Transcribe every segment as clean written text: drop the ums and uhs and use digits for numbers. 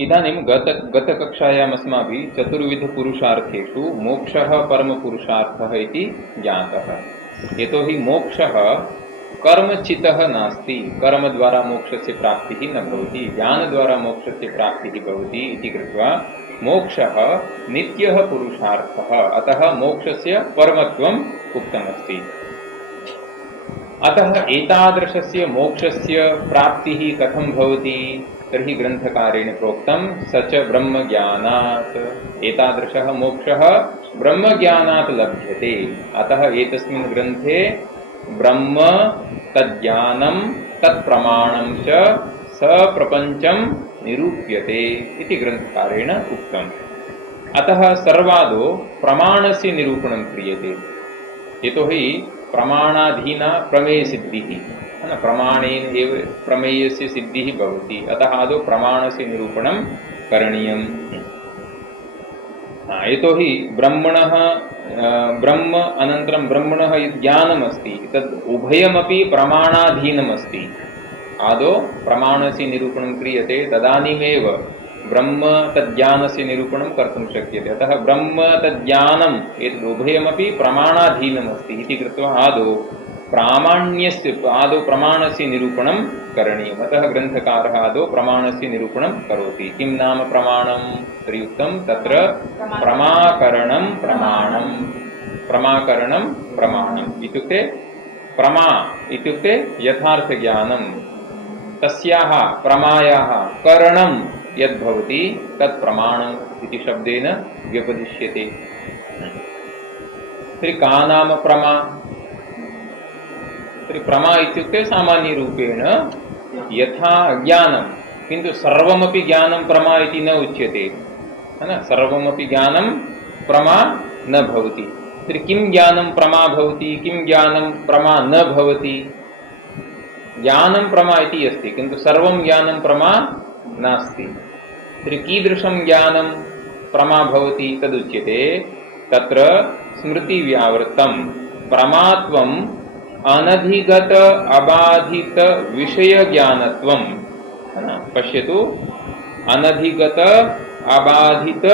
इदानीं गतकक्षायाम् अस्माभिः चतुर्विधपुरुषार्थेषु मोक्षः परमपुरुषार्थः इति ज्ञातः। यतोहि मोक्षः कर्मचितः नास्ति, कर्मद्वारा मोक्षस्य प्राप्तिः न भवति, ज्ञानद्वारा मोक्षस्य प्राप्तिः भवति इति कृत्वा मोक्षः नित्यः पुरुषार्थः, अतः मोक्षस्य परमत्वम् उक्तमस्ति। अतः एतादृशस्य मोक्षस्य प्राप्तिः कथं भवति तर्हि ग्रन्थकारेण प्रोक्तं स च ब्रह्मज्ञानात्। एतादृशः मोक्षः ब्रह्मज्ञानात् लभ्यते। अतः एतस्मिन् ग्रन्थे ब्रह्म तज्ज्ञानं तत्प्रमाणं च सप्रपञ्चं निरूप्यते इति ग्रन्थकारेण उक्तम्। अतः सर्वादौ प्रमाणस्य निरूपणं क्रियते। यतोहि प्रमाणाधीना प्रमेयसिद्धिः, प्रमाणेन एव प्रमेयस्य सिद्धिः भवति। अतः आदौ प्रमाणस्य निरूपणं करणीयम्। यतोहि ब्रह्मणः ब्रह्म अनन्तरं ब्रह्मणः यत् ज्ञानमस्ति तद् उभयमपि प्रमाणाधीनमस्ति। आदौ प्रमाणस्य निरूपणं क्रियते, तदानीमेव ब्रह्म तज्ज्ञानस्य निरूपणं कर्तुं शक्यते। अतः ब्रह्म तज्ज्ञानम् एतद् उभयमपि प्रमाणाधीनमस्ति इति कृत्वा आदौ प्रमाणस्य निरूपणं करणीयम्। अतः ग्रन्थकारः आदौ प्रमाणस्य निरूपणं करोति। किं नाम प्रमाणं तर्हि उक्तं तत्र प्रमाकरणं प्रमाणम्। प्रमाकरणं प्रमाणम् इत्युक्ते प्रमा इत्युक्ते यथार्थज्ञानं, तस्याः प्रमायाः करणं यद्भवति तत् प्रमाणम् इति शब्देन व्यपदिश्यते। तर्हि का नाम प्रमा? तर्हि प्रमा इत्युक्ते सामान्यरूपेण यथा ज्ञानं, किन्तु सर्वमपि ज्ञानं प्रमा इति न उच्यते, सर्वमपि ज्ञानं प्रमा न भवति। तर्हि किं ज्ञानं प्रमा भवति, किं ज्ञानं प्रमा न भवति? ज्ञानं प्रमा इति अस्ति, किन्तु सर्वं ज्ञानं प्रमा नास्ति। तर्हि कीदृशं ज्ञानं प्रमा भवति तदुच्यते। तत्र स्मृतिव्यावृत्तं प्रमात्वम् अनधिगत अबाधित विषयज्ञानत्वं। पश्यतु, अनधिगत अबाधित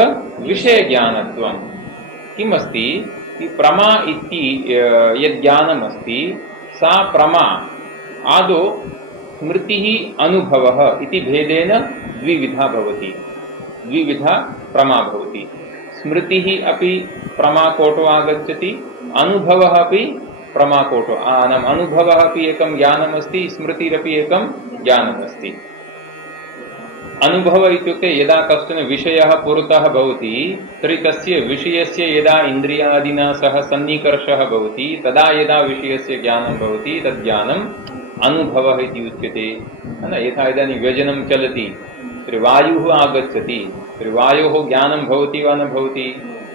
विषयज्ञानत्वं किमस्ति? प्रमा इति यज्ञानमस्ति सा प्रमा आदौ स्मृतिः अनुभवः इति भेदेन द्विविधा भवति। द्विविधा प्रमा भवति। स्मृतिः अपि प्रमाकोटो आगच्छति, अनुभवः अपि प्रमाकोटो। अनुभवः अपि एकं ज्ञानमस्ति, स्मृतिरपि एकं ज्ञानमस्ति। अनुभव इत्युक्ते यदा कश्चन विषयः पुरतः भवति तर्हि तस्य विषयस्य यदा इन्द्रियादिना सह सन्निकर्षः भवति तदा यदा विषयस्य ज्ञानं भवति तद् ज्ञानम् अनुभवः इति उच्यते। यथा इदानीं व्यजनं चलति, तर्हि वायुः आगच्छति, तर्हि वायोः ज्ञानं भवति वा न भवति?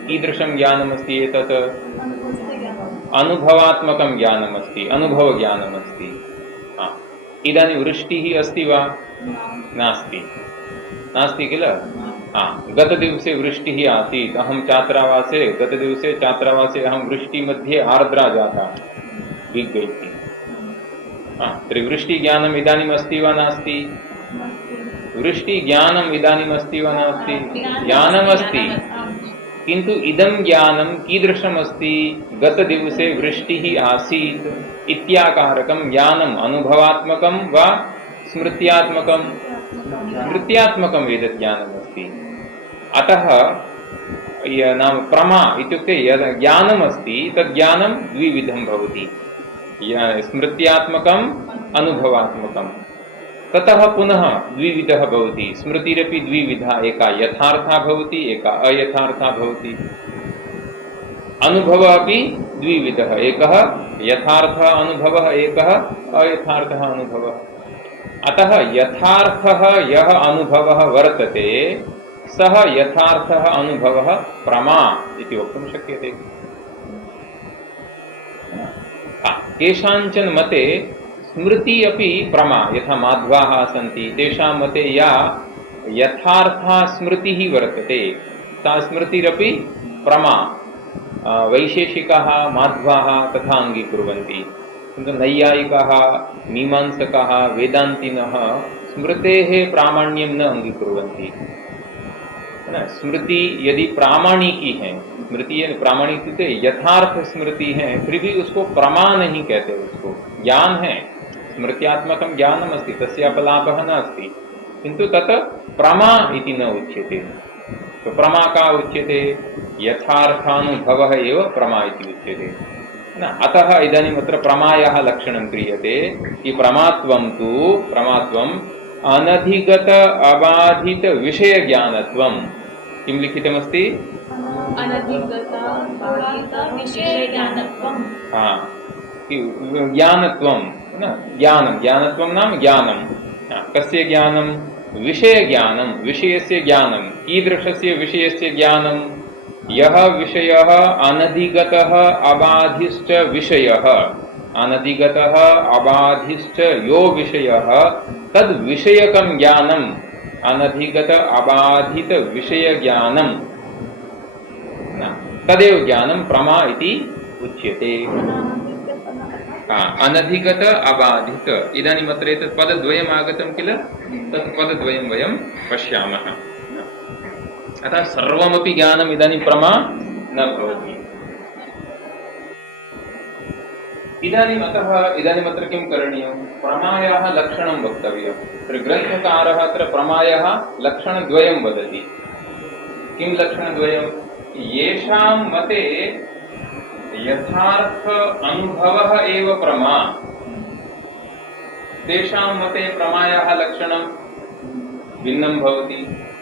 कीदृशं ज्ञानमस्ति एतत्? अनुभवात्मकं ज्ञानमस्ति, अनुभवज्ञानमस्ति। इदानीं वृष्टिः अस्ति वा? नास्ति, नास्ति किल? गतदिवसे वृष्टिः आसीत्। अहं गतदिवसे छात्रावासे अहं वृष्टिमध्ये आर्द्रा जाता, विगैति। तर्हि वृष्टिज्ञानम् इदानीम् अस्ति वा नास्ति? वृष्टिज्ञानम् इदानीम् अस्ति वा नास्ति? ज्ञानमस्ति, किन्तु इदं ज्ञानं कीदृशमस्ति? गतदिवसे वृष्टिः आसीत् इत्याकारकं ज्ञानम् अनुभवात्मकं वा स्मृत्यात्मकं? स्मृत्यात्मकं वेदज्ञानमस्ति। अतः नाम प्रमा इत्युक्ते यद् ज्ञानमस्ति तद् ज्ञानं द्विविधं भवति, स्मृत्यात्मकम् अनुभवात्मकम्। ततः पुनः द्विविधः भवति, स्मृतिरपि द्विविधा, एका यथार्था भवति, एका अयथार्था भवति। अनुभवः अपि द्विविधः, एकः यथार्थः अनुभवः, एकः अयथार्थः अनुभवः। अतः यथार्थः यः अनुभवः वर्तते सः यथार्थः अनुभवः प्रमा इति वक्तुं शक्यते। केषाञ्चन मते स्मृति अपि प्रमा, यथा माध्वाः सन्ति, तेषां मते या यथार्था स्मृतिः वर्तते सा स्मृतिरपि प्रमा। वैशेषिकाः माध्वाः तथा अङ्गीकुर्वन्ति। किन्तु नैयायिकाः, मीमांसकाः, वेदान्तिनः स्मृतेः प्रामाण्यं न अंगीकुर्वन्ति। है ना? स्मृति यदि प्रामाणिकी है, स्मृति प्रामाणिक यथार्थ स्मृति है, फिर भी उसको प्रमा नहीं कहते, उसको ज्ञान है, स्मृत्यात्मकं ज्ञानम् अस्ति, तस्य अपलापः नास्ति, किन्तु तत् प्रमा इति न उच्यते। तो प्रमा का उच्यते? यथार्थानुभवः एव प्रमा इति उच्यते न। अतः इदानीम् अत्र प्रमायाः लक्षणं क्रियते कि प्रमात्वं तु प्रमात्वम् अनधिगत अबाधित विषय ज्ञानत्वं। किं लिखितमस्ति? अनधिगत अबाधित विषय ज्ञानत्वं। हाँ, ज्ञानत्वं न, ज्ञानं, ज्ञानत्वं नाम ज्ञानं। कस्य ज्ञानं? विषय ज्ञानं, विषयस्य ज्ञानं। कीदृशस्य विषयस्य ज्ञानं? यः विषयः अनधिगतः अबाधिश्च विषयः, अनधिगतः अबाधिश्च यो विषयः तद् विषयकं ज्ञानम्, अनधिगत अबाधित विषय ज्ञानम्, तदेव ज्ञानं प्रमा इति उच्यते। अनधिगत अबाधित। इदानीम् अत्र एतत् पदद्वयम् आगतं किल, तत् पदद्वयं वयं पश्यामः। अतः सर्वमपि ज्ञानम् इदानीं प्रमा न भवति। इदानीम् अत्र किं करणीयं? प्रमायाः लक्षणं वक्तव्यम्। तत्र ग्रन्थकारः अत्र प्रमायाः लक्षणद्वयं वदति। किं लक्षणद्वयं? येषां मते यथार्थ अनुभवः एव प्रमा, तेषां मते प्रमायाः लक्षणं भिन्नं भवति।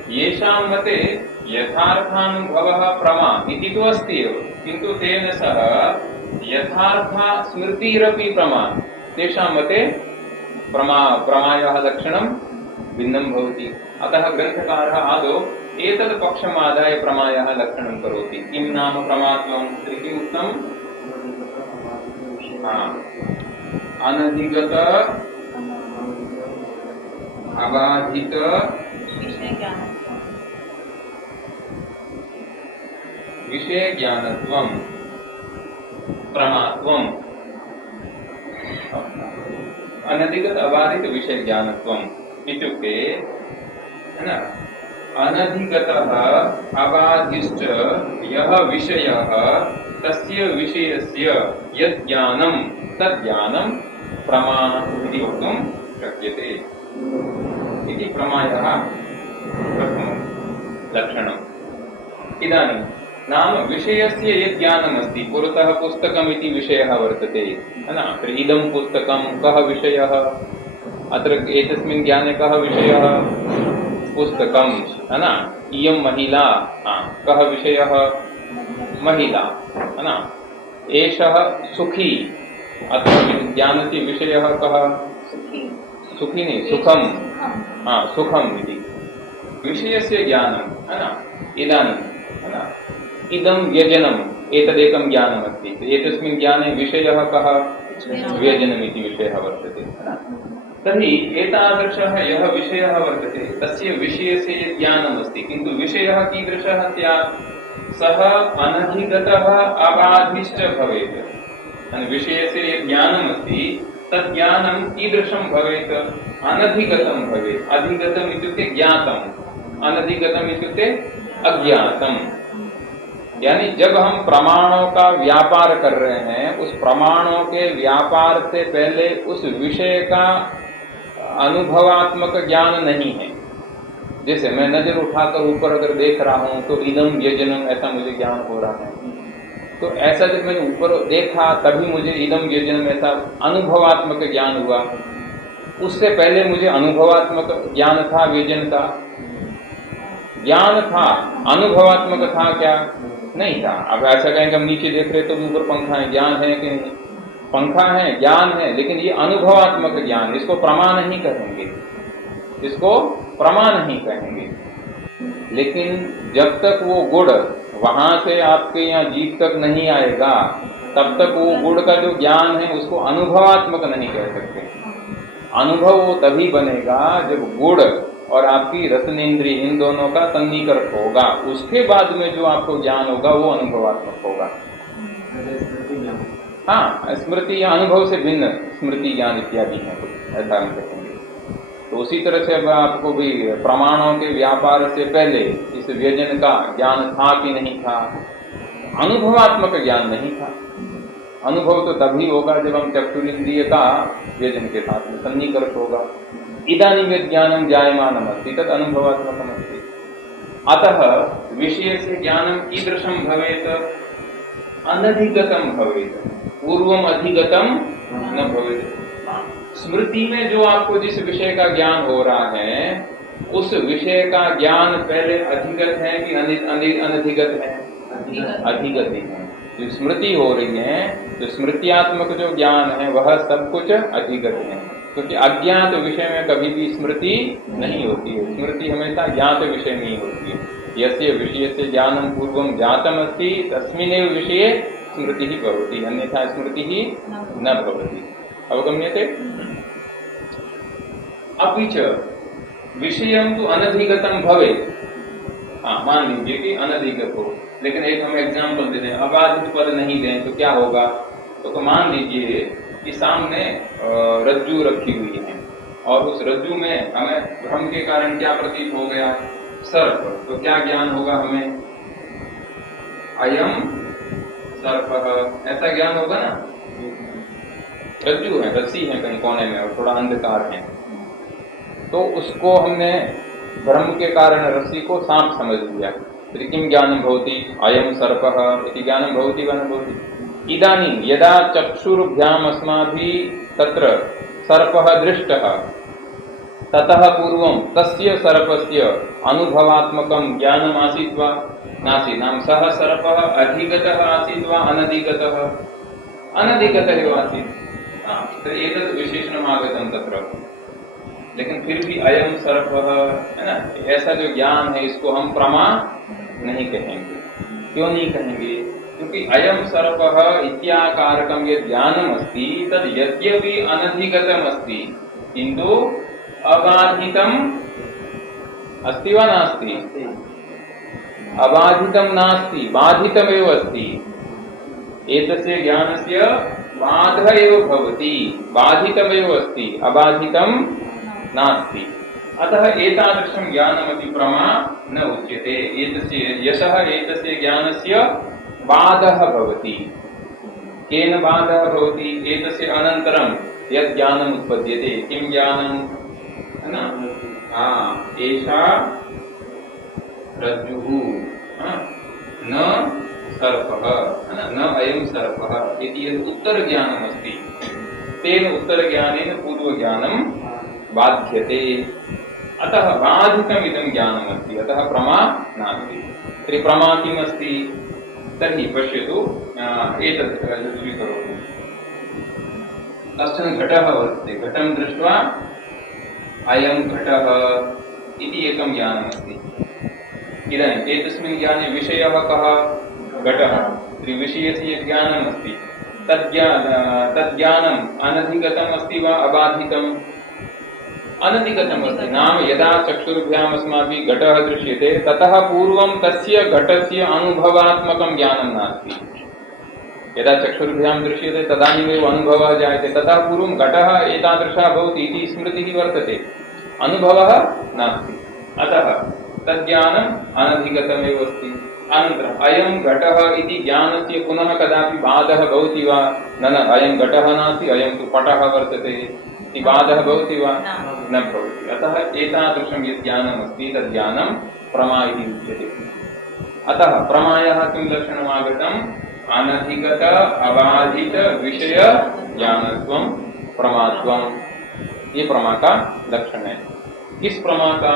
येषां मते यथार्थानुभवः प्रमा इति तु अस्ति एव, किन्तु तेन सह यथार्था स्मृतिरपि प्रमा, तेषां मते प्रमायाः लक्षणं भिन्नं भवति। अतः ग्रन्थकारः आदौ एतद् पक्षमादाय प्रमायाः लक्षणं करोति। किं नाम प्रमात्वं? किम् उक्तम्? अनधिगत अबाधित विषय ज्ञानत्वं प्रमात्वम्। अनधिगत अबाधित विषय ज्ञानत्वम् इत्युक्ते है न, अनधिगतः अबाधिश्च यः विषयः तस्य विषयस्य यत् ज्ञानं तद् ज्ञानं प्रमा इति वक्तुं शक्यते। इति प्रमायाः प्रथमं लक्षणम्। इदानीं नाम विषयस्य यत् ज्ञानमस्ति, पुरतः पुस्तकम् इति विषयः वर्तते, है न? अत्र इदं पुस्तकं कः विषयः? अत्र एतस्मिन् ज्ञाने कः विषयः? पुस्तकं, है न? इयं महिला, कः विषयः? महिला, है न? एषः सुखी, अत्र ज्ञानस्य विषयः कः? सुखी नहीं, सुखम, सुखम इति विषयस्य ज्ञानं, है न? इदानीं, है न? इदं व्यजनम्, एतदेकं ज्ञानमस्ति। एतस्मिन् ज्ञाने विषयः कः? व्यजनमिति विषयः वर्तते। तर्हि एतादृशः यः विषयः वर्तते तस्य विषयस्य यत् ज्ञानमस्ति, किन्तु विषयः कीदृशः स्यात्? सः अनधिगतः अबाधिश्च भवेत्। विषयस्य यत् ज्ञानमस्ति तत् ज्ञानं कीदृशं भवेत्? अनधिगतं भवेत्। अधिगतम् इत्युक्ते ज्ञातम्, अनधिगतम् इत्युक्ते अज्ञातम्। यानी जब हम प्रमाणों का व्यापार कर रहे हैं, उस प्रमाणों के व्यापार से पहले उस विषय का अनुभवात्मक ज्ञान नहीं है। जैसे मैं नजर उठाकर ऊपर अगर देख रहा हूं तो इदम व्यजनम, ऐसा मुझे ज्ञान हो रहा है। तो ऐसा जब मैंने ऊपर देखा तभी मुझे इदम व्यजनम ऐसा अनुभवात्मक ज्ञान हुआ। उससे पहले मुझे अनुभवात्मक ज्ञान था, व्यजन था, ज्ञान था, अनुभवात्मक था क्या? नहीं था। अब ऐसा कहेंगे हम नीचे देख रहे तो ऊपर पंखा है, ज्ञान है कि नहीं? पंखा है, ज्ञान है, लेकिन ये अनुभवात्मक ज्ञान, इसको प्रमा नहीं कहेंगे, इसको प्रमा नहीं कहेंगे। लेकिन जब तक वो गुण वहां से आपके यहाँ जीभ तक नहीं आएगा तब तक वो गुण का जो ज्ञान है उसको अनुभवात्मक नहीं कह सकते। अनुभव वो तभी बनेगा जब गुण और आपकी रसनेन्द्रिय इन दोनों का सन्निकर्ष होगा, उसके बाद में जो आपको ज्ञान होगा वो अनुभवात्मक होगा। हाँ, स्मृति या अनुभव से भिन्न स्मृति ज्ञान इत्यादि है, ऐसा हम कहेंगे। तो उसी तरह से अब आपको भी प्रमाणों के व्यापार से पहले इस व्यंजन का ज्ञान था कि नहीं था, अनुभवात्मक ज्ञान नहीं था। अनुभव तो तभी होगा जब हम चक्षुरिंद्रिय का व्यंजन के साथ में सन्निकर्ष होगा। इदानीं ज्ञानम जायमानम अस्ति तद अनुभवात्मकम अस्ति। अतः विषय से ज्ञानम कीदृशम भवेत, अनधिगतम भवेत, पूर्वम अधिगतम न भवेत। स्मृति में जो आपको जिस विषय का ज्ञान हो रहा है, उस विषय का ज्ञान पहले अधिगत है कि अनधिगत है? अधिगत ही है। जो स्मृति हो रही है, जो स्मृत्यात्मक जो ज्ञान है, वह सब कुछ अधिगत है, क्योंकि अज्ञात विषय में कभी भी स्मृति नहीं होती है। स्मृति हमेशा ज्ञात विषय में ही होती है। यस्य विषयस्य ज्ञानं पूर्वं जातम् अस्ति तस्मिन्नेव विषये स्मृति ही भवति, अन्यथा स्मृति ही न भवति। अवगम्यते? अपि च विषयं तु अनधिगतं भवेत्। हाँ, मान लीजिए कि अनधिगत हो, लेकिन एक हम एग्जाम्पल दे दें, अबाधित पद नहीं दें तो क्या होगा? तो मान लीजिए कि सामने रज्जू रखी हुई है और उस रज्जू में हमें भ्रम के कारण क्या प्रतीत हो गया? सर्प। तो क्या ज्ञान होगा हमें? अयम सर्प, ऐसा ज्ञान होगा ना। रज्जू है, रस्सी है कहीं कोने में और थोड़ा अंधकार है, तो उसको हमने भ्रम के कारण रस्सी को सांप समझ लिया। फिर किम ज्ञानं भवति? अयम सर्पः इति ज्ञानं भवति वा न भवति? इदानीं यदा चक्षुर्भ्याम् अस्माभिः तत्र सर्पः दृष्टः, ततः पूर्वं तस्य सर्पस्य अनुभवात्मकं ज्ञानम् आसीत् वा नासीत्? नाम सः सर्पः अधिगतः आसीत् वा अनधिगतः? अनधिगतः एव आसीत्। एतत् विशेषणम् आगतं तत्र। लेकिन फिर भी अयम सर्प है ना, ऐसा जो ज्ञान है इसको हम प्रमा नहीं कहेंगे। क्यों नहीं कहेंगे? क्योंकि अयम सर्प इत्याकारकम यद् ज्ञानम अस्ति तद यद्यपि अनधिगतम अस्ति किंतु अबाधितम अस्ति वा नास्ति? अबाधितम नास्ति, बाधितमेव अस्ति। एतस्य ज्ञानस्य बाधः एव भवति, बाधितमेव अस्ति, अबाधितम नास्ति। अतः एतादृशं ज्ञानमपि प्रमा न उच्यते। एतस्य यशः एतस्य ज्ञानस्य बाधः भवति। केन बाधः भवति? एतस्य अनन्तरं यत् ज्ञानम् उत्पद्यते, किं ज्ञानं है ना? एषा रज्जुः न सर्पः है ना, न अयं सर्पः इति यत् उत्तरज्ञानमस्ति, तेन उत्तरज्ञानेन पूर्वज्ञानं बाध्यते। अतः बाधितमिदं ज्ञानमस्ति, अतः प्रमा नास्ति। तर्हि प्रमा किमस्ति? तर्हि पश्यतु, एतत् स्वीकरोतु। कश्चन घटः वर्तते, घटं दृष्ट्वा अयं घटः इति एकं ज्ञानमस्ति। इदानीम् एतस्मिन् ज्ञाने विषयः कः? घटः। तर्हि विषयस्य ज्ञानमस्ति, तद्ज्ञानम् अनधिगतम् अस्ति वा अबाधितम्? अनधिगतम् अस्ति। नाम यदा चक्षुर्भ्याम् अस्माभिः घटः दृश्यते ततः पूर्वं तस्य घटस्य अनुभवात्मकं ज्ञानं नास्ति। यदा चक्षुर्भ्याम् दृश्यते तदानीमेव अनुभवः जायते, ततः पूर्वं घटः एतादृशः भवति इति स्मृतिः वर्तते, अनुभवः नास्ति। अतः तज्ज्ञानम् अनधिगतमेव अस्ति। अनन्तरम् अयं घटः इति ज्ञानस्य पुनः कदापि बाधः भवति वा? न, अयं घटः नास्ति, अयं तु पटः वर्तते इति बाधः भवति वा? न भवति। अतः एतादृशं यत् ज्ञानमस्ति तद् ज्ञानं प्रमा इति उच्यते। अतः प्रमायाः किं लक्षणम् आगतम्? अनधिगत अबाधित विषय ज्ञानत्वं प्रमात्वं, ये प्रमा का लक्षण है। किस प्रमा का?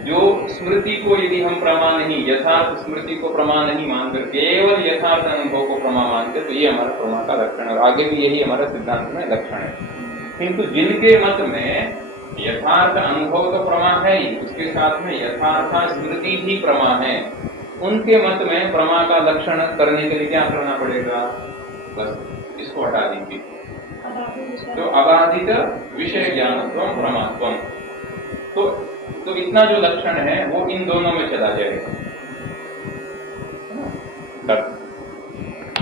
जो स्मृति को यदि हम प्रमा नहीं, यथार्थ स्मृति को प्रमा नहीं मानकर केवल यथार्थ अनुभव को प्रमा मानते, तो ये हमारा प्रमा का लक्षण है। और आगे भी यही हमारा सिद्धांत में लक्षण है। किंतु जिनके मत में यथार्थ अनुभव तो प्रमा है ही, उसके साथ में यथार्थ स्मृति भी प्रमा है, उनके मत में प्रमा का लक्षण करने के लिए क्या करना पड़ेगा? बस इसको हटा दीजिए। तो अबाधित विषय ज्ञानत्वं प्रमात्वं, तो इतना जो लक्षण है वो इन दोनों में चला जाएगा।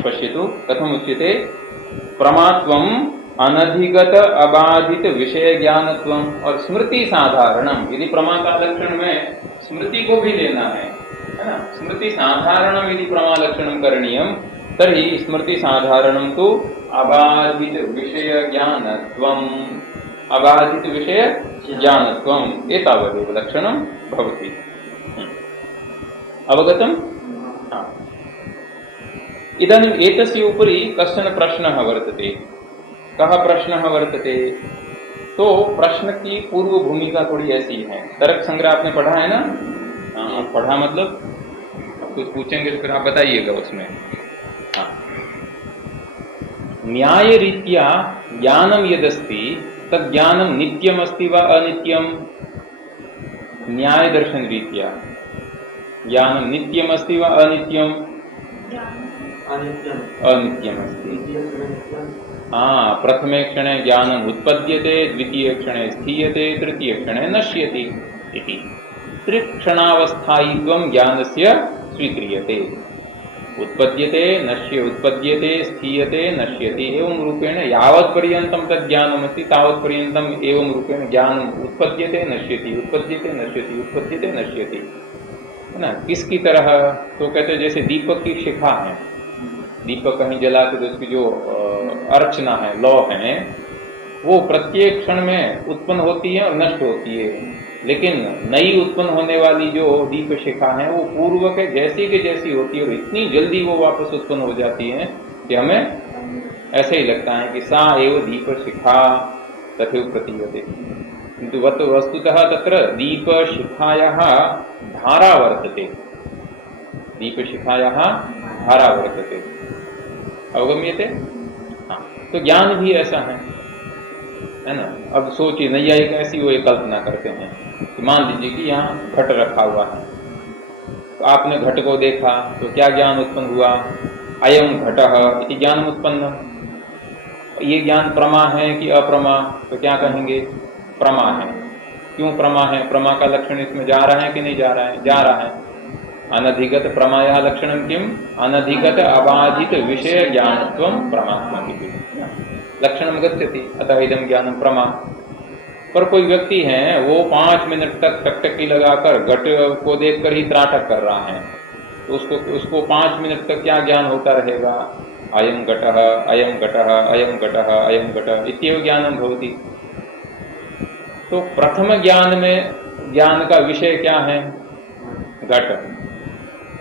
पश्यतु कथम उच्यते? प्रमात्वम अनधिगत अबाधित विषय ज्ञानत्वम और स्मृति साधारणम। यदि प्रमा का लक्षण में स्मृति को भी लेना है ना, स्मृति साधारणम यदि प्रमा लक्षणम करणीयम तर्हि स्मृति साधारणम तो अबाधित विषय ज्ञानत्वम, अबाधित विषय ज्ञानत्वम एतावदेव लक्षणं भवति। अवगतम्? इदानीम् एतस्य उपरि कश्चन प्रश्नः वर्तते। कः प्रश्नः वर्तते? तो प्रश्न की पूर्व भूमिका थोड़ी ऐसी है। तर्क संग्रह आपने पढ़ा है ना? पढ़ा मतलब कुछ पूछेंगे तो फिर आप बताइएगा उसमें। न्याय रीत्या ज्ञानम यदस्ति तद ज्ञानम नित्यम अस्ति वा अनित्यम? न्याय दर्शन रीत्या ज्ञानम नित्यम अस्ति वा अनित्यम? अनित्यम अस्ति। प्रथमे क्षणे ज्ञानम उत्पद्यते, द्वितीय क्षणे स्थीयते, तृतीय क्षणे नश्यति इति त्रिक्षणावस्थायित्वं ज्ञानस्य स्वीक्रियते। उत्पद्यते, नश्य, उत्पद्यते, स्थीयते, नश्यति एवं रूपेण यावत्पर्यन्तं तद् ज्ञानमस्ति तावत्पर्यन्तम् एवं रूपेण ज्ञानम् उत्पद्यते, नश्यति, उत्पद्यते, नश्यति, उत्पद्यते, नश्यति, है ना। किसकी तरह? तो कहते जैसे दीपक की शिखा है, दीपक कहीं जलाते तो उसकी जो अर्चना है, लौ है, वो प्रत्येक क्षण में उत्पन्न होती है और नष्ट होती है। लेकिन नई उत्पन्न होने वाली जो दीप शिखा है वो पूर्व के जैसी के जैसी होती है और इतनी जल्दी वो वापस उत्पन्न हो जाती है कि हमें ऐसे ही लगता है कि सा एव दीप शिखा तथैव प्रतीयते। किंतु वस्तुतः तत्र दीप शिखायाः धारा वर्तते, दीप शिखायाः धारा वर्तते। अवगम्यते? तो ज्ञान भी ऐसा है ना। अब सोचिए, नैयायिक ऐसी वो एक कल्पना करते हैं कि मान लीजिए कि यहाँ घट रखा हुआ है, तो आपने घट को देखा तो क्या ज्ञान उत्पन्न हुआ? अयम घटः इति ज्ञान उत्पन्न। ये ज्ञान प्रमा है कि अप्रमा? तो क्या कहेंगे? प्रमा है। क्यों प्रमा है? प्रमा का लक्षण इसमें जा रहा है कि नहीं जा रहा है? जा रहा है। अनधिगत प्रमाया लक्षणं किम? अनधिगत अबाधित विषय ज्ञानत्वं प्रमात्वम् इति लक्षणं गच्छति, अतः इदं ज्ञानं प्रमा। पर कोई व्यक्ति है वो 5 मिनट तक टकटकी लगाकर घट को देखकर ही त्राटक कर रहा है, तो उसको 5 मिनट तक क्या ज्ञान होता रहेगा? अयं घटः, अयं घटः, अयं घटः, अयं घटः इत्येव ज्ञानं भवति। तो प्रथम ज्ञान में ज्ञान का विषय क्या है? घट।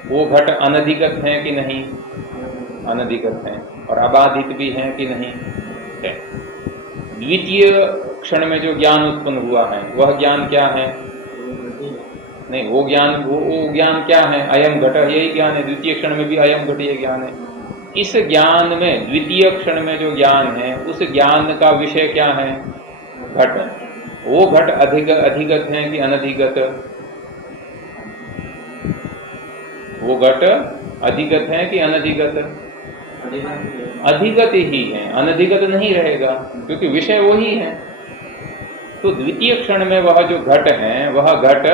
वो घट अनधिगत है कि नहीं? अनधिगत है। और अबाधित भी है कि नहीं? है। द्वितीय क्षण में जो ज्ञान उत्पन्न हुआ है वह ज्ञान क्या है? नहीं, वो ज्ञान क्या है? अयम घट, यही ज्ञान है। द्वितीय क्षण में भी अयम घट ये ज्ञान है। इस ज्ञान में द्वितीय क्षण में जो ज्ञान है उस ज्ञान का विषय क्या है? घट। वो घट अधिगत है कि अनधिगत? वो घट अधिगत है कि अनधिगत? अधिगत ही है, अनधिगत नहीं रहेगा क्योंकि विषय वही है। तो द्वितीय क्षण में वह जो घट है वह घट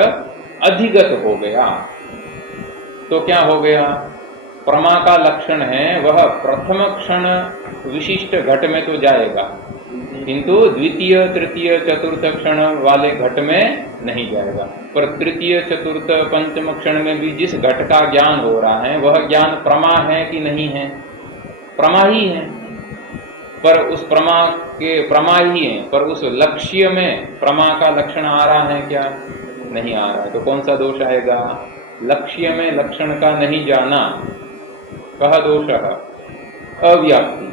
अधिगत हो गया। तो क्या हो गया? प्रमा का लक्षण है वह प्रथम क्षण विशिष्ट घट में तो जाएगा, किंतु द्वितीय, तृतीय, चतुर्थ क्षण वाले घट में नहीं जाएगा। पर तृतीय, चतुर्थ, पंचम क्षण में भी जिस घट का ज्ञान हो रहा है वह ज्ञान प्रमा है कि नहीं है? प्रमा ही है। पर उस प्रमा ही है, पर उस लक्ष्य में प्रमा का लक्षण आ रहा है क्या? नहीं आ रहा है। तो कौन सा दोष आएगा? लक्ष्य में लक्षण का नहीं जाना। कह दोष? अव्याप्ति।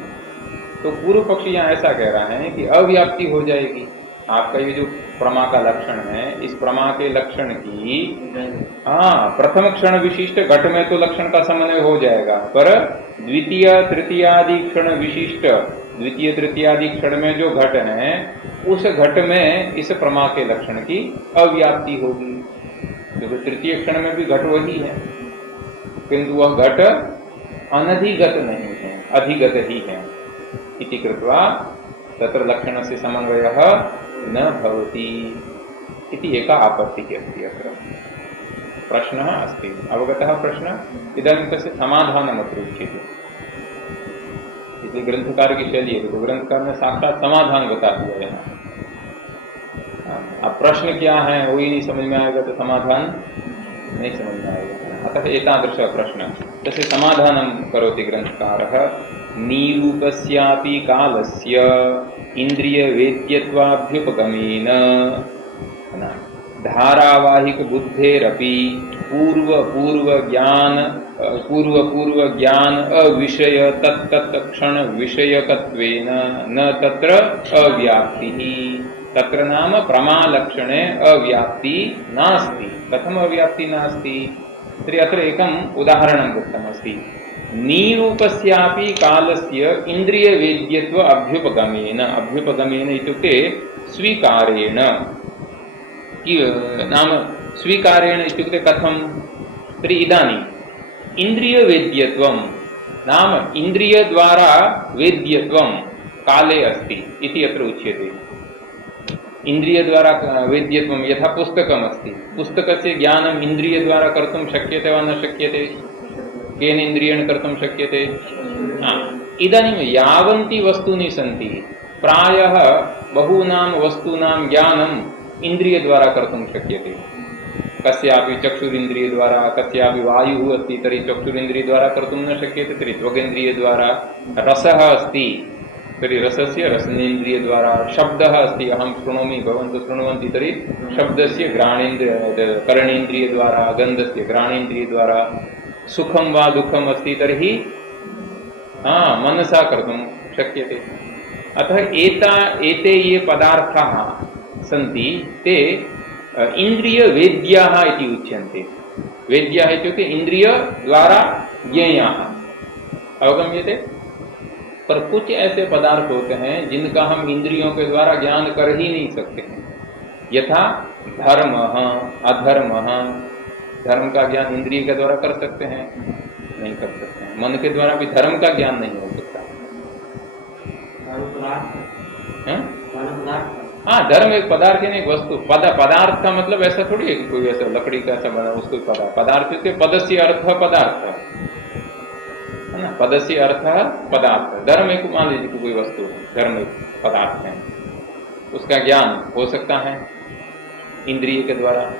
तो पूर्व पक्षी यहाँ ऐसा कह रहा है कि अव्याप्ति हो जाएगी। आपका ये जो प्रमा का लक्षण है, इस प्रमा के लक्षण की प्रथम क्षण विशिष्ट घट में तो लक्षण का समन्वय हो जाएगा, पर द्वितीय, तृतीयादि क्षण विशिष्ट, द्वितीय, तृतीयादि क्षण में जो घट है उस घट में इस प्रमा के लक्षण की अव्याप्ति होगी। क्योंकि तृतीय क्षण में भी घट वही है, किंतु वह घट अनधिगत नहीं है, अधिगत ही है। इति कृत्वा तत्र लक्षणस्य समन्वयः न भवति इति एका आपत्तिः अस्ति। अत्र प्रश्नः अस्ति, अवगतः प्रश्नः? इदानीं तस्य समाधानमत्र उच्यते। ये ग्रंथकार की शैली है। तो ग्रंथकार ने साक्षात समाधान बता दिया यहाँ। अब प्रश्न क्या है वो ही नहीं समझ में आएगा तो समाधान नहीं समझ में आएगा। अतः एतादृश प्रश्न तस्य समाधानं करोति ग्रंथकारः। निरूपस्यापि कालस्य इन्द्रियवेद्यत्वाभ्युपगमेन धारावाहिक बुद्धेरपि पूर्व ज्ञान अविषय तत्तत्क्षण विषयकत्वेन न तत्र अव्याप्तिः। तत्र नाम प्रमालक्षणे अव्याप्ति नास्ति। कथम अव्याप्ति नास्ति? तर्हि अत्र एकम् उदाहरणं दत्तमस्ति। निरूपस्यापि कालस्य इन्द्रियवेद्यत्व अभ्युपगमेन। अभ्युपगमेन इत्युक्ते स्वीकारेण। नाम स्वीकारेण इत्युक्ते कथं? तर्हि इदानीम् इन्द्रियवेद्यत्वं नाम इन्द्रियद्वारा वेद्यत्वं काले अस्ति इति अत्र उच्यते। इन्द्रियद्वारा वेद्यत्वं यथा पुस्तकमस्ति, पुस्तकस्य ज्ञानम् इन्द्रियद्वारा कर्तुं शक्यते वा न शक्यते? केन इन्द्रियेण कर्तुं शक्यते? इदानीं यावन्ति वस्तूनि सन्ति प्रायः बहूनां वस्तूनां ज्ञानम् इन्द्रियद्वारा कर्तुं शक्यते। कस्यापि चक्षुरिन्द्रियद्वारा, कस्यापि वायुः अस्ति तर्हि चक्षुरिन्द्रियद्वारा कर्तुं न शक्यते, तर्हि त्वगिन्द्रियद्वारा। रसः अस्ति तर्हि रसस्य रसनेन्द्रियद्वारा। शब्दः अस्ति, अहं शृणोमि भवन्तः शृण्वन्ति तर्हि शब्दस्य करणेन्द्रियद्वारा, गन्धस्य घ्राणेन्द्रियद्वारा। सुखं वा दुःखम् अस्ति तर्हि मनसा कर्तुं शक्यते। अतः एते ये पदार्थाः सन्ति ते इन्द्रियवेद्याः इति उच्यन्ते। वेद्याः इत्युक्ते इन्द्रियद्वारा ज्ञेयाः। अवगम्यते? पर कुछ ऐसे पदार्थ होते हैं जिनका हम इंद्रियों के द्वारा ज्ञान कर ही नहीं सकते हैं। यथा धर्म, अधर्म। धर्म का ज्ञान इंद्रिय के द्वारा कर सकते हैं? नहीं कर सकते हैं। मन के द्वारा भी धर्म का ज्ञान नहीं हो सकता। हाँ, धर्म एक पदार्थ है, एक वस्तु। पदार्थ का मतलब ऐसा थोड़ी है कि कोई ऐसा लकड़ी का ऐसा बना उसको पदार्थ के पदस्य अर्थ पदार्थ है ना। पदस्य अर्थ पदार्थ। धर्म एक मान लीजिए कि कोई वस्तु है, धर्म एक पदार्थ है, उसका ज्ञान हो सकता है इंद्रिय के द्वारा?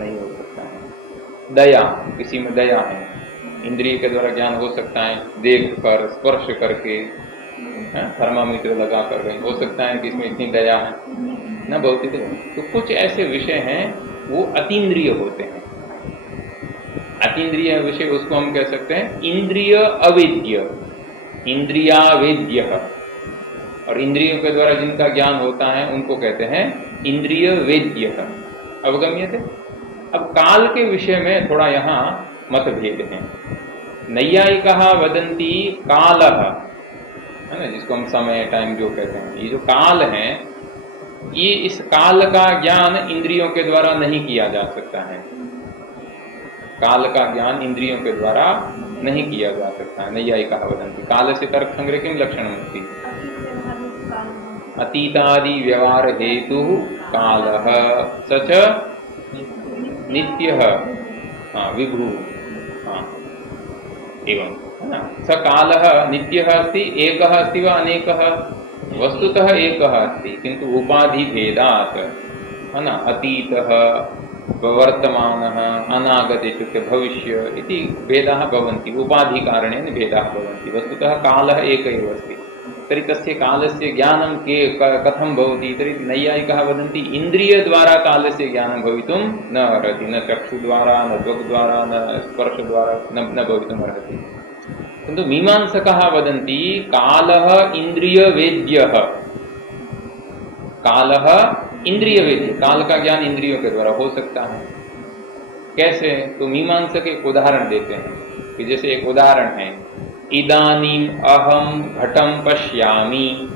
नहीं हो सकता है। दया, किसी में दया है, इंद्रिय के द्वारा ज्ञान हो सकता है, देख कर स्पर्श करके, थर्मामीटर लगा कर हो सकता है कि इसमें इतनी दया है न भौतिक। तो कुछ ऐसे विषय हैं वो अतीन्द्रिय होते हैं। अतीन्द्रिय विषय उसको हम कह सकते हैं इंद्रिय अवेद्य, इंद्रियावेद्य। और इंद्रियों के द्वारा जिनका ज्ञान होता है उनको कहते हैं इंद्रिय वेद्य। अवगम्यते? अब काल के विषय में थोड़ा यहाँ मतभेद है। नैयायिकाः वदन्ति कालः, है ना, जिसको हम समय टाइम जो कहते हैं, ये जो काल है, ये इस काल का ज्ञान इंद्रियों के द्वारा नहीं किया जा सकता है। काल का ज्ञान इंद्रियों के द्वारा नहीं किया जा सकता है। नैयायिकाः वदन्ति कालस्य तर्कसंग्रहे किं लक्षणमस्ति? अतीतादि व्यवहार हेतुः कालः स च नित्यः विभुः। एवं स कालः नित्यः अस्ति, एकः अस्ति वा अनेकः? वस्तुतः एकः अस्ति, किन्तु उपाधिभेदात्, है न, अतीतः, वर्तमानः, अनागत इत्युक्ते भविष्य इति भेदाः भवन्ति। उपाधिकारणेन भेदाः भवन्ति। वस्तुतः कालः एक एव अस्ति। तर्हि तस्य कालस्य ज्ञानं कथं भवति? तर्हि नैयायिकाः वदन्ति इन्द्रियद्वारा कालस्य ज्ञानं भवितुं न अर्हति। न चक्षुद्वारा, न त्वग्द्वारा, न स्पर्शद्वारा न भवितुम् अर्हति। किन्तु मीमांसकाः वदन्ति कालः इन्द्रियवेद्यः। कालः इंद्रियवेद्य, काल का ज्ञान इंद्रियों के द्वारा हो सकता है। कैसे? तो मीमांसक एक उदाहरण देते हैं कि जैसे एक उदाहरण है, इदानीम अहम घटम पश्यामि।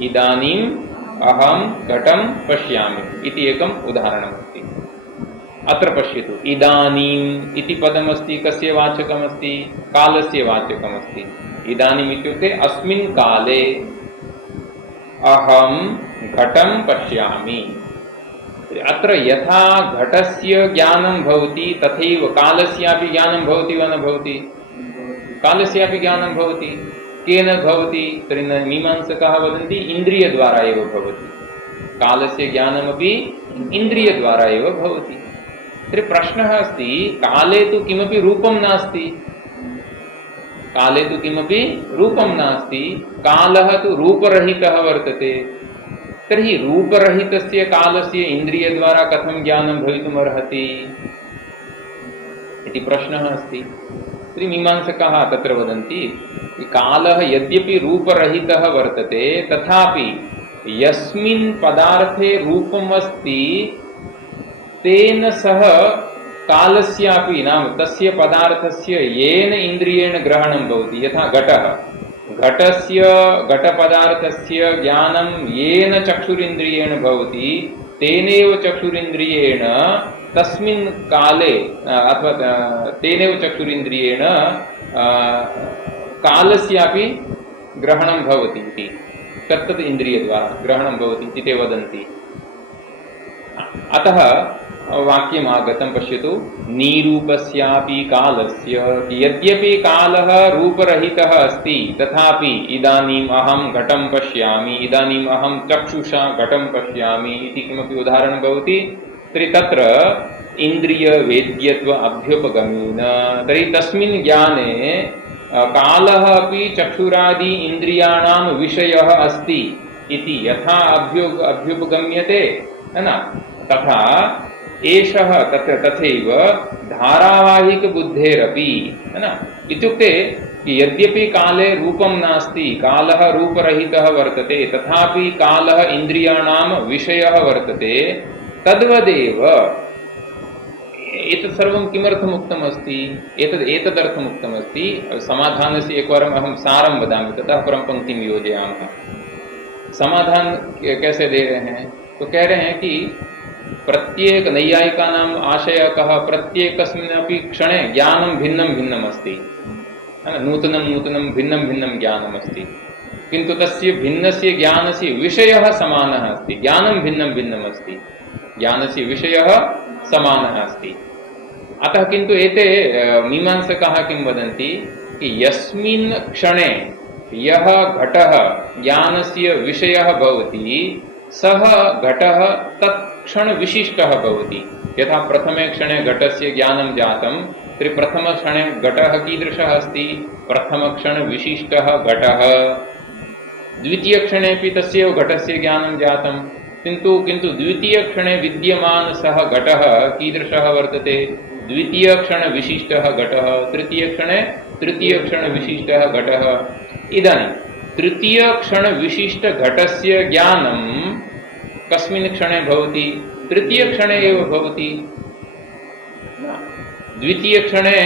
इदानीम अहम घटम पश्यामि इति एकम् उदाहरणमस्ति। अत्र पश्यतु, इदानीम इति पदमस्ति, कस्य वाचकमस्ति? कालस्य वाचकमस्ति। इदानीम इत्युक्ते अस्मिन् काले अहम घटं पश्यामि। अत्र यथा घटस्य ज्ञानं भवति तथैव कालस्यापि ज्ञानं भवति वा न भवति? कालस्यापि ज्ञानं भवति। केन भवति तर्हि मीमांसकाः वदन्ति इन्द्रियद्वारा एव भवति, कालस्य ज्ञानमपि इन्द्रियद्वारा एव भवति। तर्हि प्रश्नः अस्ति, काले तु किमपि रूपं नास्ति, काले तु किमपि रूपं नास्ति, कालः तु रूपरहितः वर्तते, तर्हि रूपरहितस्य कालस्य इन्द्रियद्वारा कथं ज्ञानं भवितुमर्हति इति प्रश्नः अस्ति। तर्हि मीमांसकाः तत्र वदन्ति कालः यद्यपि रूपरहितः वर्तते तथापि यस्मिन् पदार्थे रूपमस्ति तेन सह कालस्यापि नाम तस्य पदार्थस्य येन इन्द्रियेण ग्रहणं भवति। यथा घटः, घटस्य घटपदार्थस्य ज्ञानं येन चक्षुरिन्द्रियेण भवति तेनैव चक्षुरिन्द्रियेण तस्मिन् काले अथवा तेनैव चक्षुरिन्द्रियेण कालस्यापि ग्रहणं भवति इति, तत्तत् इन्द्रियद्वारा ग्रहणं भवति इति ते वदन्ति। अतः वाक्यम् आगतं पश्यतु, निरूपस्यापि कालस्य, यद्यपि कालः रूपरहितः अस्ति तथापि इदानीम् अहं घटं पश्यामि, इदानीम् अहं चक्षुषा घटं पश्यामि इति किमपि उदाहरणं भवति, तर्हि तत्र इन्द्रियवेद्यत्व अभ्युपगमेन तर्हि तस्मिन् ज्ञाने कालः अपि चक्षुरादि इन्द्रियाणां विषयः अस्ति इति यथा अभ्युपगम्यते न, तथा एषः तथैव धारावाहिकबुद्धेरपि न, इत्युक्ते यद्यपि काले रूपं नास्ति, कालः रूपरहितः वर्तते, तथापि कालः इन्द्रियाणां विषयः वर्तते, तद्वदेव एतत् सर्वं किमर्थमुक्तमस्ति, एतदर्थमुक्तमस्ति। समाधानस्य एकवारम् अहं सारं वदामि, ततः परं पंक्तिं योजयामः। समाधान कैसे दे रहे हैं, तो कह रहे हैं कि प्रत्येक नैयायिकानाम् आशयः कः, प्रत्येकस्मिन्नपि क्षणे ज्ञानं भिन्नं भिन्नम् अस्ति, नूतनं नूतनं भिन्नं भिन्नं ज्ञानम् अस्ति, किन्तु तस्य भिन्नस्य ज्ञानस्य विषयः समानः अस्ति, ज्ञानं भिन्नं भिन्नम् अस्ति, ज्ञानस्य विषयः समानः अस्ति। अतः किन्तु एते मीमांसकाः किं वदन्ति कि यस्मिन् क्षणे यः घटः ज्ञानस्य विषयः भवति सः घटः तत्क्षणविशिष्टः भवति। यथा प्रथमे क्षणे घटस्य ज्ञानं जातं तर्हि प्रथमक्षणे घटः कीदृशः अस्ति, प्रथमक्षणविशिष्टः घटः। द्वितीयक्षणेपि तस्य घटस्य ज्ञानं जातं, किन्तु द्वितीयक्षणे विद्यमान सः घटः कीदृशः वर्तते, द्वितीयक्षणविशिष्टः घटः, तृतीयक्षणे तृतीयक्षणविशिष्टः घटः। इदानीं तृतीयक्षणविशिष्टघटस्य ज्ञानं कस्मिन् क्षणे भवति, तृतीयक्षणे एव भवति। द्वितीयक्षणे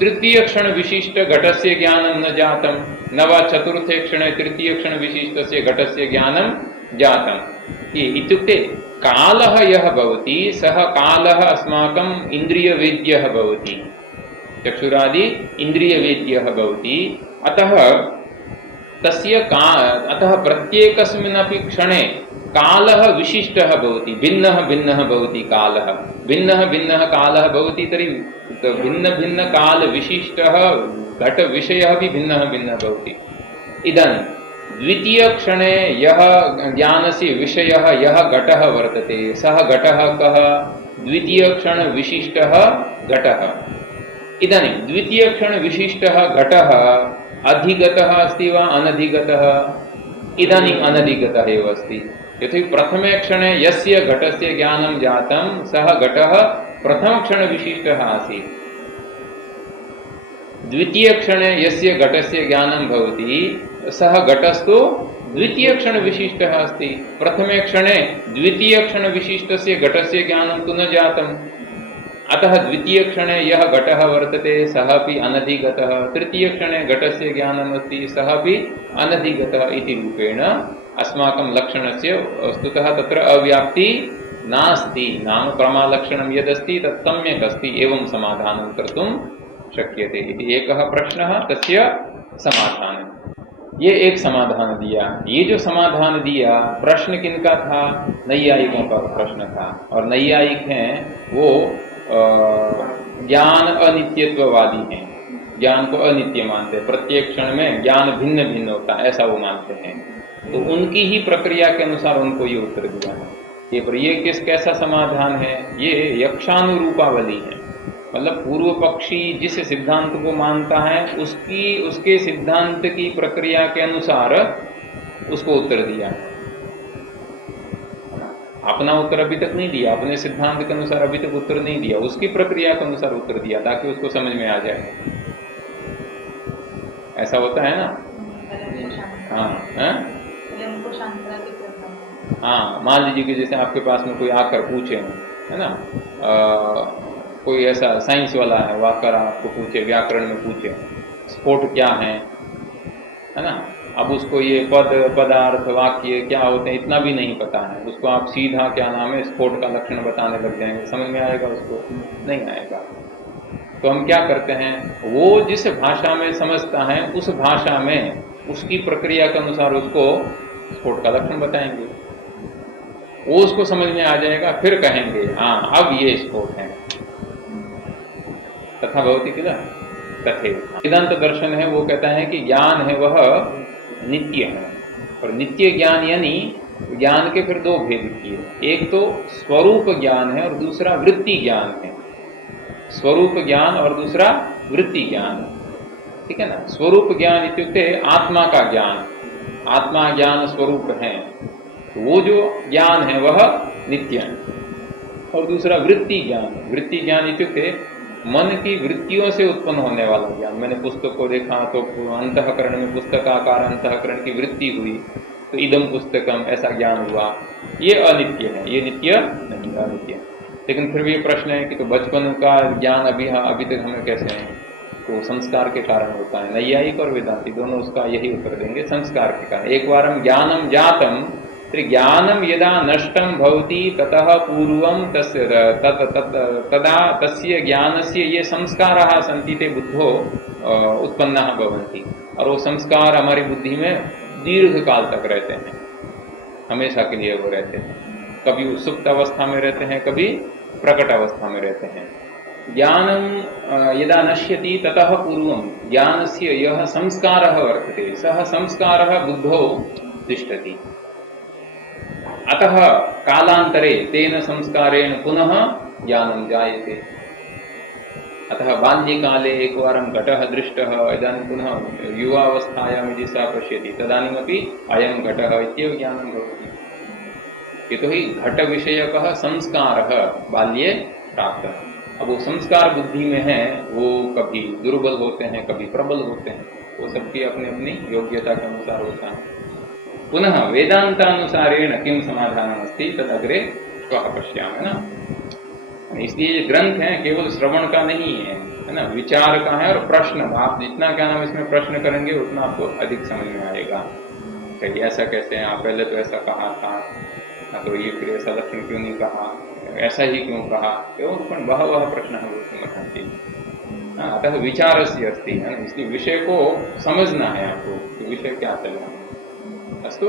तृतीयक्षणविशिष्टघटस्य ज्ञानं न जातं, न वा चतुर्थे क्षणे तृतीयक्षणविशिष्टस्य घटस्य ज्ञानं जातम् इत्युक्ते कालः यः भवति सः कालः अस्माकम् इन्द्रियवेद्यः भवति, चक्षुरादि इन्द्रियवेद्यः भवति। अतः प्रत्येकस्मिन्नपि क्षणे कालः विशिष्टः भवति, भिन्नः भिन्नः भवति कालः, भिन्नः भिन्नः कालः भवति, तर्हि भिन्नभिन्नकालविशिष्टः घटविषयः अपि भिन्नः भिन्नः भवति। इदानीं द्वितीयक्षणे यः ज्ञानस्य विषयः यः घटः वर्तते सः घटः कः, द्वितीयक्षणविशिष्टः घटः। इदानीं द्वितीयक्षणविशिष्टः घटः अधिगतः अस्ति वा अनधिगतः, इदानीम् अनधिगतः एव अस्ति। यतोहि प्रथमे क्षणे यस्य घटस्य ज्ञानं जातं सः घटः प्रथमक्षणविशिष्टः आसीत्, द्वितीयक्षणे यस्य घटस्य ज्ञानं भवति सः घटस्तु द्वितीयक्षणविशिष्टः अस्ति, प्रथमे क्षणे द्वितीयक्षणविशिष्टस्य घटस्य ज्ञानं तु न जातम्, अतः द्वितीयक्षणे यः घटः वर्तते सः अपि अनधिगतः, तृतीयक्षणे घटस्य ज्ञानम् अस्ति सः अपि अनधिगतः इति रूपेण अस्माकं लक्षणस्य वस्तुतः तत्र अव्याप्ति नास्ति, नाम प्रमालक्षणं यदस्ति तत् सम्यक् अस्ति, एवं समाधानं कर्तुं शक्यते इति एकः प्रश्नः, तस्य समाधानं। ये एक समाधान दिया, ये जो समाधान दिया प्रश्न किनका था, नैयायिकों का प्रश्न था, और नैयायिक हैं वो ज्ञान अनित्यत्ववादी हैं, ज्ञान को अनित्य मानते हैं, प्रत्येक क्षण में ज्ञान भिन्न भिन्न होता है, ऐसा वो मानते हैं। तो उनकी ही प्रक्रिया के अनुसार उनको ये उत्तर दिया है। ये पर ये कैसा समाधान है? ये यक्षानुरूपावली है। मतलब पूर्व पक्षी जिस सिद्धांत को मानता है उसके सिद्धांत की प्रक्रिया के अनुसार उसको उत्तर दिया है। अपना उत्तर अभी तक नहीं दिया, अपने सिद्धांत के अनुसार अभी तक उत्तर नहीं दिया, उसकी प्रक्रिया के अनुसार उत्तर दिया ताकि उसको समझ में आ जाए। ऐसा होता है ना? हाँ हाँ, मान लीजिए कि जैसे आपके पास में कोई आकर पूछे, है ना, कोई ऐसा साइंस वाला है, वो आकर आपको पूछे, व्याकरण में पूछे स्फोट क्या है ना, अब उसको ये पद पदार्थ वाक्य क्या होते हैं इतना भी नहीं पता है, उसको आप सीधा क्या नाम है स्फोट का लक्षण बताने लग जाएंगे, समझ में आएगा? उसको नहीं आएगा। तो हम क्या करते हैं, वो जिस भाषा में समझता है उस भाषा में उसकी प्रक्रिया के अनुसार उसको स्फोट का लक्षण बताएंगे, वो उसको समझ में आ जाएगा, फिर कहेंगे हाँ अब ये स्फोट है। तथा भवति किल तथे। वेदांत दर्शन है वो कहता है कि ज्ञान है वह नित्य है, और नित्य ज्ञान यानी ज्ञान के फिर दो भेद किए, एक तो स्वरूप ज्ञान है और दूसरा वृत्ति ज्ञान है। स्वरूप ज्ञान और दूसरा वृत्ति ज्ञान, ठीक है ना। स्वरूप ज्ञान इत्युक्ते आत्मा का ज्ञान, आत्मा ज्ञान स्वरूप है, वो जो ज्ञान है वह नित्य है। और दूसरा वृत्ति ज्ञान, वृत्ति ज्ञान इत्युक्ते मन की वृत्तियों से उत्पन्न होने वाला ज्ञान। मैंने पुस्तक को देखा तो अंतःकरण में पुस्तकाकार अंतःकरण की वृत्ति हुई तो इदम पुस्तकम ऐसा ज्ञान हुआ, ये अनित्य है, ये नित्य नहीं, अनित्य। लेकिन फिर भी ये प्रश्न है कि तो बचपन का ज्ञान अभी तक हमें कैसे है? तो संस्कार के कारण होता है। नैयायिक और वेदांती दोनों उसका यही उत्तर देंगे, संस्कार के कारण। एक बार हम ज्ञानम जातम ज्ञानम यदा नष्टम भवति ततः पूर्वम तदा तस्य ज्ञानस्य ये संस्काराः सन्ति ते बुद्धो उत्पन्नाः भवन्ति, और वो संस्कार हमारी बुद्धि में दीर्घ काल तक रहते हैं, हमेशा के लिए वो रहते हैं। कभी सुप्त अवस्था में रहते हैं, कभी प्रकट अवस्था में रहते हैं। ज्ञानम यदा नश्यति ततः पूर्वम ज्ञानस्य यः संस्कारः वर्तते सः संस्कारः बुद्धौ तिष्ठति, अतः कालांतरे तेन संस्कारेण पुनः ज्ञानं जायते। अतः बाल्यकाले एकवारं घटः दृष्टः, इदानीं पुनः युवावस्थायां यदि सा पश्यति तदानीमपि अयं घटः इत्येव ज्ञानं भवति। यतोहि घटविषयकः संस्कारः बाल्ये प्राप्तः। अब वो संस्कार बुद्धि में है, वो कभी दुर्बल होते हैं, कभी प्रबल होते हैं, वो सबकी अपनी अपनी योग्यता के अनुसार होता है। पुनः वेदांतानुसारेण किम समाधानमस्ति तदग्रे श्वः पश्यामः, है ना। इसलिए ये ग्रंथ है केवल श्रवण का नहीं है ना, विचार का है और प्रश्न। आप जितना क्या नाम इसमें प्रश्न करेंगे उतना आपको अधिक समझ में आएगा। कहीं ऐसा कैसे है, आप पहले तो ऐसा कहा था, तो ये फिर ऐसा लक्षण क्यों नहीं कहा, ऐसा ही क्यों कहा, क्यों बहवः प्रश्नः भवितुमर्हन्ति। अतः विचारस्य अस्ति, है ना। इसलिए विषय को समझना है आपको कि विषय क्या चल रहा है। अस्तु।